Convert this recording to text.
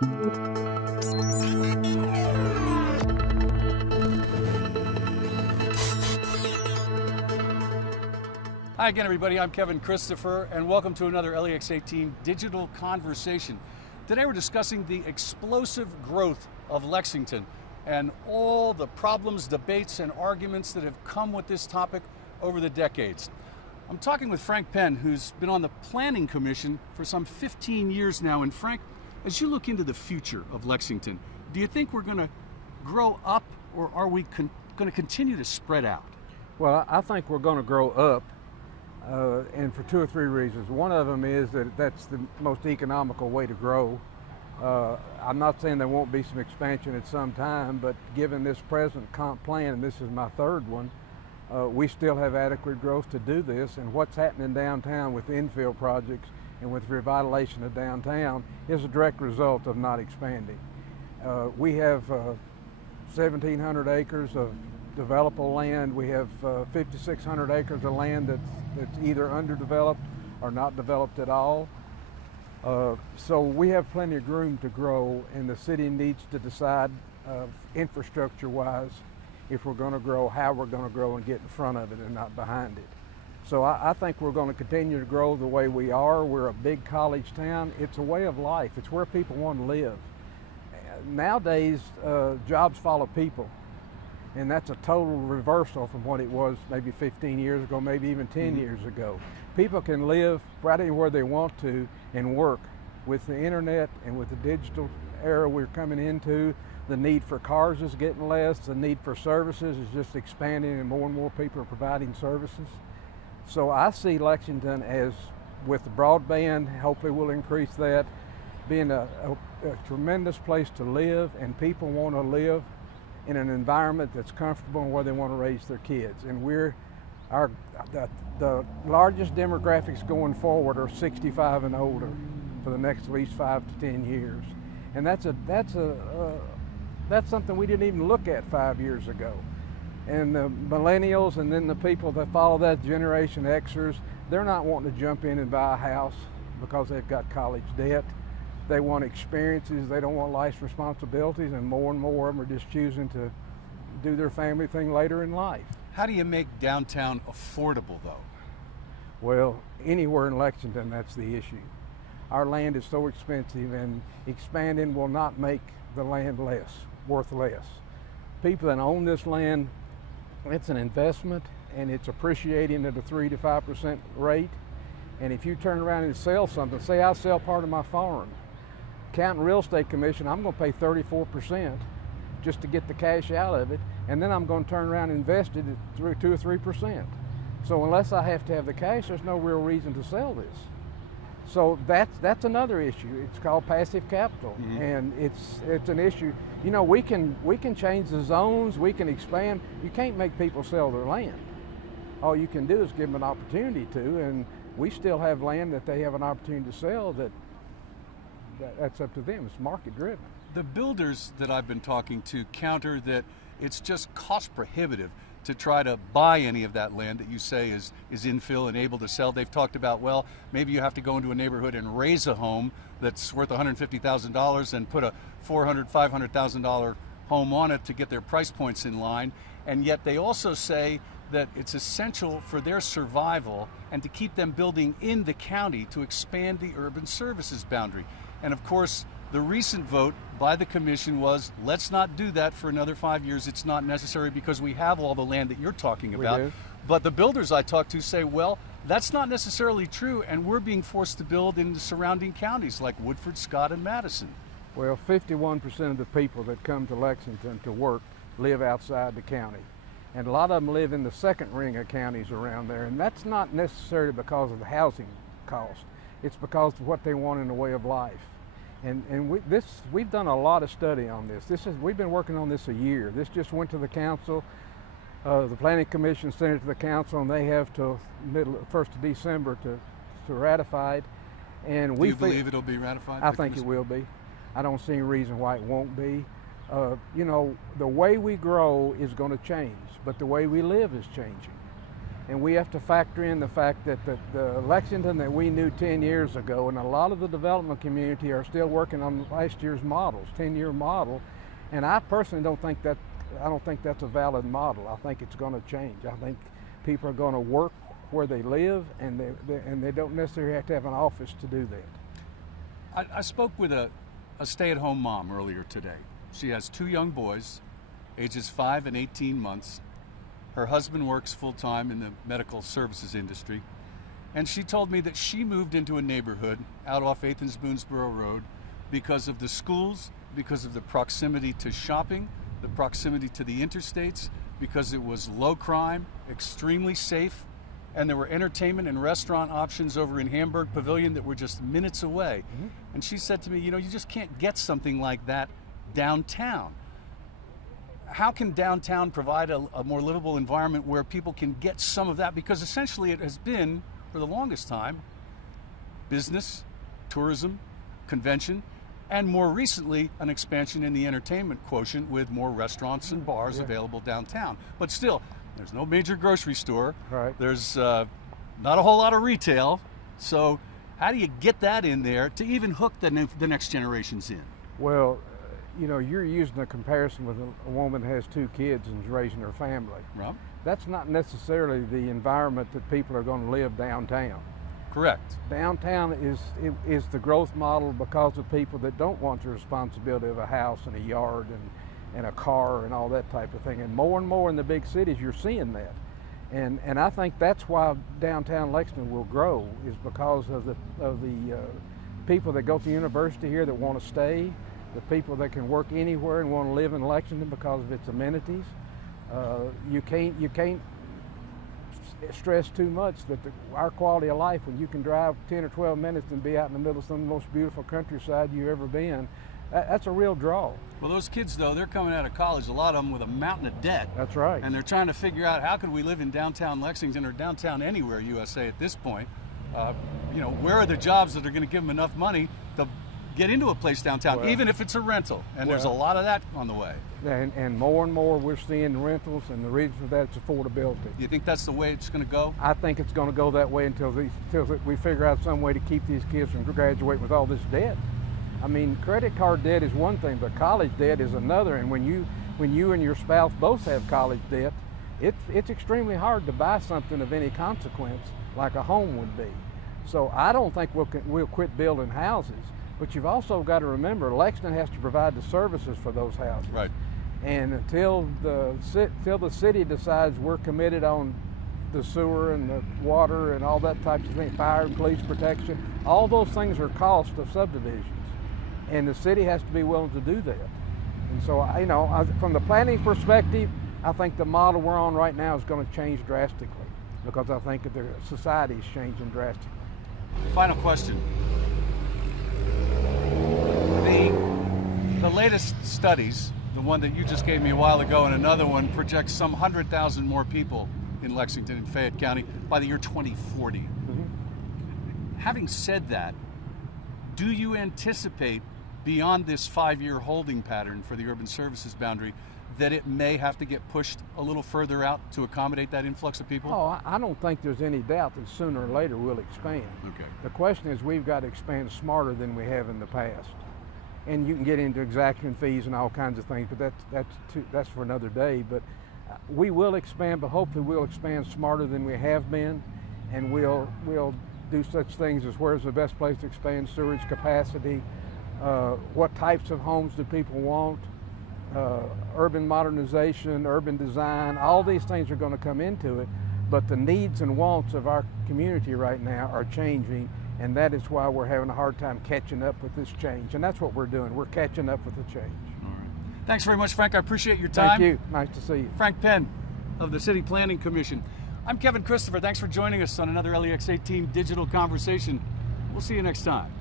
Hi again, everybody. I'm Kevin Christopher, and welcome to another LEX 18 Digital Conversation. Today we're discussing the explosive growth of Lexington and all the problems, debates, and arguments that have come with this topic over the decades. I'm talking with Frank Penn, who's been on the Planning Commission for some 15 years now. And Frank, as you look into the future of Lexington, do you think we're going to grow up, or are we going to continue to spread out? Well, I think we're going to grow up. And for two or three reasons. One of them is that that's the most economical way to grow. I'm not saying there won't be some expansion at some time, but given this present comp plan, and this is my third one, we still have adequate growth to do this. And what's happening downtown with infill projects and with revitalization of downtown is a direct result of not expanding. We have 1,700 acres of developable land. We have 5,600 acres of land that's either underdeveloped or not developed at all. So we have plenty of room to grow, and the city needs to decide infrastructure-wise if we're going to grow, how we're going to grow, and get in front of it and not behind it. So I think we're going to continue to grow the way we are. We're a big college town. It's a way of life. It's where people want to live. Nowadays, jobs follow people. And that's a total reversal from what it was maybe 15 years ago, maybe even 10 years ago. People can live right anywhere they want to and work. With the internet and with the digital era we're coming into, the need for cars is getting less, the need for services is just expanding, and more people are providing services. So I see Lexington as, with the broadband, hopefully we'll increase that, being a tremendous place to live, and people want to live in an environment that's comfortable and where they want to raise their kids. And the largest demographics going forward are 65 and older for the next at least 5 to 10 years. And that's something we didn't even look at 5 years ago. And the millennials and then the people that follow that, Generation Xers, they're not wanting to jump in and buy a house because they've got college debt. They want experiences, they don't want life's responsibilities, and more of them are just choosing to do their family thing later in life. How do you make downtown affordable, though? Well, anywhere in Lexington, that's the issue. Our land is so expensive, and expanding will not make the land worth less. People that own this land, it's an investment, and it's appreciating at a 3 to 5% rate. And if you turn around and sell something, say I sell part of my farm, County Real Estate Commission, I'm going to pay 34% just to get the cash out of it, and then I'm going to turn around and invest it at 2 or 3%. So unless I have to have the cash, there's no real reason to sell this. So that's another issue. It's called passive capital, and it's an issue. You know, we can change the zones, we can expand. You can't make people sell their land. All you can do is give them an opportunity to, and we still have land that they have an opportunity to sell that's up to them. It's market driven. The builders that I've been talking to counter that it's just cost prohibitive to try to buy any of that land that you say is infill and able to sell. They've talked about, well, maybe you have to go into a neighborhood and raise a home that's worth $150,000 and put a $400,000, $500,000 home on it to get their price points in line. And yet they also say that it's essential for their survival and to keep them building in the county to expand the urban services boundary. And of course, the recent vote by the commission was, let's not do that for another 5 years. It's not necessary because we have all the land that you're talking about. We do. But the builders I talked to say, well, that's not necessarily true, and we're being forced to build in the surrounding counties like Woodford, Scott, and Madison. Well, 51% of the people that come to Lexington to work live outside the county. And a lot of them live in the second ring of counties around there, and that's not necessarily because of the housing cost. It's because of what they want in the way of life. And we've done a lot of study on this. We've been working on this a year. This just went to the council. The Planning Commission sent it to the council, and they have till 1st of December to ratify it. And Do you believe it'll be ratified? I think it will be. I don't see any reason why it won't be. You know, the way we grow is going to change, but the way we live is changing. And we have to factor in the fact that the Lexington that we knew 10 years ago, and a lot of the development community are still working on last year's models, 10-year model. And I personally don't think that's a valid model. I think it's going to change. I think people are going to work where they live, and they don't necessarily have to have an office to do that. I spoke with a stay-at-home mom earlier today. She has 2 young boys, ages 5 and 18 months. Her husband works full-time in the medical services industry. And she told me that she moved into a neighborhood out off 8th and Boonesboro Road because of the schools, because of the proximity to shopping, the proximity to the interstates, because it was low crime, extremely safe, and there were entertainment and restaurant options over in Hamburg Pavilion that were just minutes away. Mm-hmm. And she said to me, you know, you just can't get something like that downtown. How can downtown provide a more livable environment where people can get some of that? Because essentially it has been, for the longest time, business, tourism, convention, and more recently, an expansion in the entertainment quotient with more restaurants and bars available downtown. But still, there's no major grocery store. Right. There's not a whole lot of retail. So how do you get that in there to even hook the next generations in? Well, you know, you're using a comparison with a woman who has 2 kids and is raising her family. Right. That's not necessarily the environment that people are going to live downtown. Correct. Downtown is the growth model because of people that don't want the responsibility of a house and a yard and a car and all that type of thing. And more in the big cities, you're seeing that. And I think that's why downtown Lexington will grow, is because of the people that go to university here that want to stay, the people that can work anywhere and want to live in Lexington because of its amenities. You can't stress too much that our quality of life, when you can drive 10 or 12 minutes and be out in the middle of some of the most beautiful countryside you've ever been, that's a real draw. Well, those kids, though, they're coming out of college, a lot of them with a mountain of debt. That's right. And they're trying to figure out, how can we live in downtown Lexington or downtown anywhere USA at this point? You know, where are the jobs that are going to give them enough money to get into a place downtown, even if it's a rental? And there's a lot of that on the way. And more we're seeing rentals, and the reason for that is affordability. You think that's the way it's going to go? I think it's going to go that way until we figure out some way to keep these kids from graduating with all this debt. I mean, credit card debt is one thing, but college debt is another. And when you and your spouse both have college debt, it's extremely hard to buy something of any consequence like a home would be. So I don't think we'll quit building houses. But you've also got to remember, Lexington has to provide the services for those houses. Right. And until the city decides we're committed on the sewer and the water and all that types of thing, fire and police protection, all those things are cost of subdivisions. And the city has to be willing to do that. And so, you know, from the planning perspective, I think the model we're on right now is going to change drastically, because I think that the society is changing drastically. Final question. The latest studies, the one that you just gave me a while ago and another one, projects some 100,000 more people in Lexington and Fayette County by the year 2040. Mm-hmm. Having said that, do you anticipate, beyond this 5-year holding pattern for the urban services boundary, that it may have to get pushed a little further out to accommodate that influx of people? Oh, I don't think there's any doubt that sooner or later we'll expand. Okay. The question is, we've got to expand smarter than we have in the past. And you can get into exaction fees and all kinds of things, but that's for another day. But we will expand, but hopefully we'll expand smarter than we have been, and we'll do such things as where's the best place to expand storage capacity, what types of homes do people want, urban modernization, urban design, all these things are going to come into it, but the needs and wants of our community right now are changing, and that is why we're having a hard time catching up with this change, and that's what we're doing. We're catching up with the change. All right. Thanks very much, Frank. I appreciate your time. Thank you. Nice to see you. Frank Penn of the City Planning Commission. I'm Kevin Christopher. Thanks for joining us on another LEX 18 Digital Conversation. We'll see you next time.